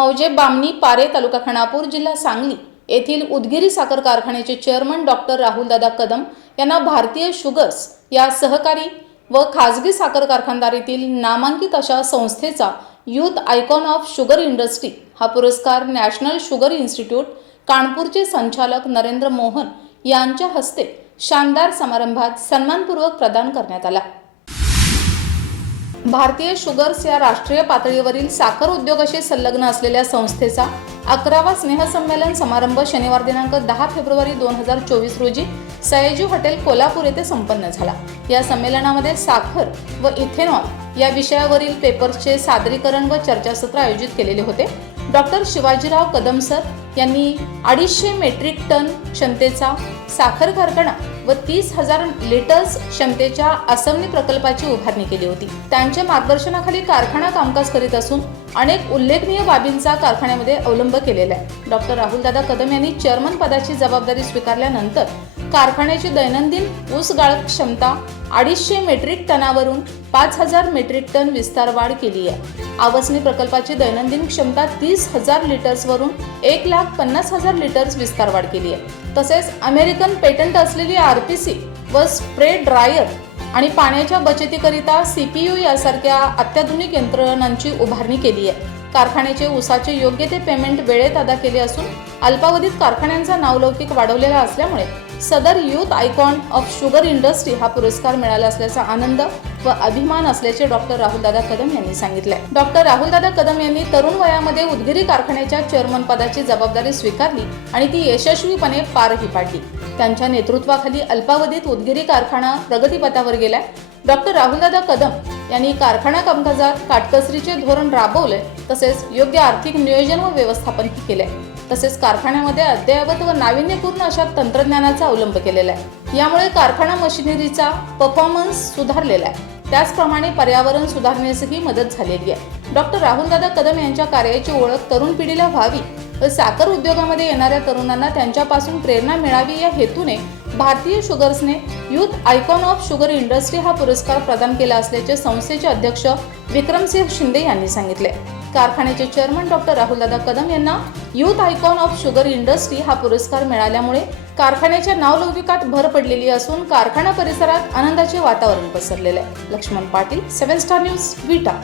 मौजे बामणी पारे तालुका खानापूर जिल्हा सांगली येथील उदगिरी साखर कारखान्याचे चेअरमन डॉक्टर राहुलदादा कदम यांना भारतीय शुगर्स या सहकारी व खाजगी साखर कारखानदारीतील नामांकित अशा संस्थेचा youth icon of sugar industry हा पुरस्कार नॅशनल शुगर इन्स्टिट्यूट कानपूरचे संचालक नरेंद्र मोहन यांच्या हस्ते शानदार समारंभात सन्मानपूर्वक प्रदान करण्यात आला. भारतीय शुगर्स या राष्ट्रीय पातळीवरील साखर उद्योगाशी संलग्न असलेल्या संस्थेचा अकरावा स्नेहसंमेलन समारंभ शनिवार दिनांक दहा फेब्रुवारी दोन हजार चोवीस रोजी सयाजी हॉटेल कोल्हापूर येथे संपन्न झाला. या संमेलनामध्ये साखर व इथेनॉल या विषयावरील पेपर्सचे सादरीकरण व चर्चासत्र आयोजित केलेले होते. डॉक्टर शिवाजीराव कदम सर यांनी अडीचशे मेट्रिक टन क्षमतेचा साखर कारखाना व तीस हजार लिटर्स क्षमतेच्या असमनी प्रकल्पाची उभारणी केली होती. त्यांच्या मार्गदर्शनाखाली कारखाना कामकाज करीत असून अनेक उल्लेखनीय बाबींचा कारखान्यामध्ये अवलंब केलेला आहे. डॉक्टर राहुलदादा कदम यांनी चेअरमन पदाची जबाबदारी स्वीकारल्यानंतर कारखान्याची दैनंदिन ऊस गाळप क्षमता अडीचशे मेट्रिक टनावरून पाच हजार मेट्रिक टन विस्तार वाढ केली आहे. आवसनी प्रकल्पाची दैनंदिन क्षमता तीस हजार लिटर्सवरून एक लाख पन्नास हजार लिटर्स विस्तार वाढ केली आहे. तसेच अमेरिकन पेटंट असलेली आर पी सी व स्प्रे ड्रायर आणि पाण्याच्या बचतीकरिता सी पी यू यासारख्या अत्याधुनिक यंत्रणांची उभारणी केली आहे. कारखान्याचे उसाचे योग्य ते पेमेंट वेळेत अदा केले असून अल्पावधीत कारखान्यांचा नावलौकिक वाढवलेला असल्यामुळे सदर youth icon of sugar industry हा पुरस्कार मिळाला असल्याचा आनंद व अभिमान असल्याचे डॉक्टर राहुलदादा कदम यांनी सांगितले. डॉक्टर राहुलदादा कदम यांनी तरुण वयामध्ये उदगिरी कारखान्याच्या चेअरमन पदाची जबाबदारी स्वीकारली आणि ती यशस्वीपणे पारही पाडली. त्यांच्या नेतृत्वाखाली अल्पावधीत उदगिरी कारखाना प्रगतीपथावर गेलाय. डॉक्टर राहुलदादा कदम यांनी कारखाना कामकाजात काटकसरीचे धोरण राबवले तसेच योग्य आर्थिक नियोजन व व्यवस्थापन केले. तसेच कारखान्यामध्ये अद्ययावत व नाविन्यपूर्ण अशा तंत्रज्ञानाचा अवलंब केलेला आहे. यामुळे कारखाना मशिनरीचा परफॉर्मन्स सुधारलेला आहे. त्याचप्रमाणे पर्यावरण सुधारण्यासही मदत झालेली आहे. डॉक्टर राहुलदादा कदम यांच्या कार्याची ओळख तरुण पिढीला व्हावी व साखर उद्योगामध्ये येणाऱ्या तरुणांना त्यांच्यापासून प्रेरणा मिळावी या हेतूने भारतीय शुगर्सने youth icon of sugar industry हा पुरस्कार प्रदान केला असल्याचे संस्थेचे अध्यक्ष विक्रमसिंह शिंदे यांनी सांगितले. कारखान्याचे चेअरमन डॉक्टर राहुलदादा कदम यांना youth icon of sugar industry हा पुरस्कार मिळाल्यामुळे कारखान्याच्या नावलौकिकात भर पडलेली असून कारखाना परिसरात आनंदाचे वातावरण पसरलेले आहे. Laxman Patil seven star news Vita.